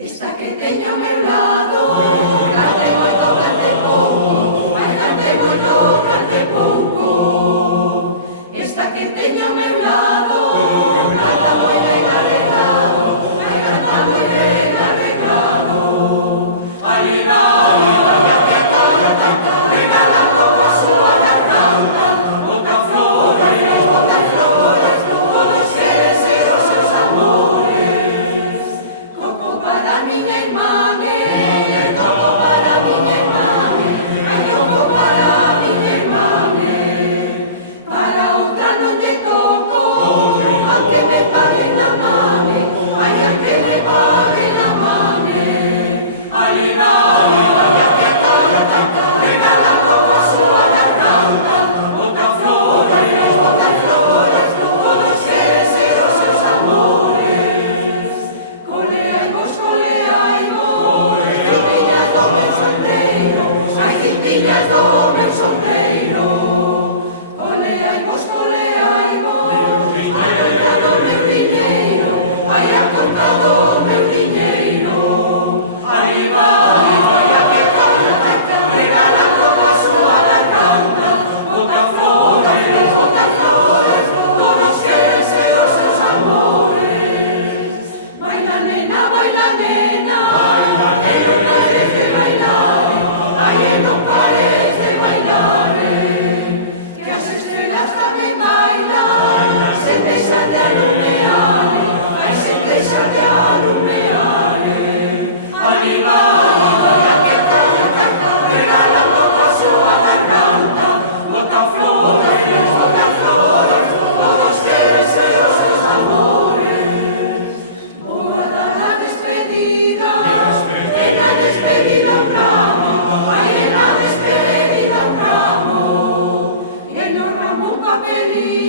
Esta que teño ao meu lado, cante moito, cante pouco, ai cante moito, cante pouco. Esta que teño ao meu lado, canta moi ben arreglado, ai canta moi ben arreglado. Alina, que colla tanta, regala toda a súa garganta, bota flores, todos queres ser os seus amores. Coco para miña irmá, coco para miña irmá, ai coco para miña irmá. Para outra non lle toco, a que me paguen a mame, ai a que me paguen a mame. Alina, que colla tanta, regala toda a súa garganta, bota flores, todos queren ser os seus amores. Coleaimos, filliñas do meu sombreiro, ai filliñas do meu sombreiro. Coleaimos, a conta do meu diñeiro, ai a conta do meu diñeiro. Arriba, que colla tanta, regala toda a súa garganta, bota flores, todos queren ser os seus amores. Baila nena, e non pares de bailar, ai e non pares de bailar. Que as estrelas tamén bailan, sen deixar de alumear, ai sen deixar de alumear. Arriba, que colla tanta, regala toda a súa garganta, bota flores, todos queren ser os seus amores. Vou a dar a despedida, e na despedida un ramo, ai e na despedida un ramo, e no ramo un papelito.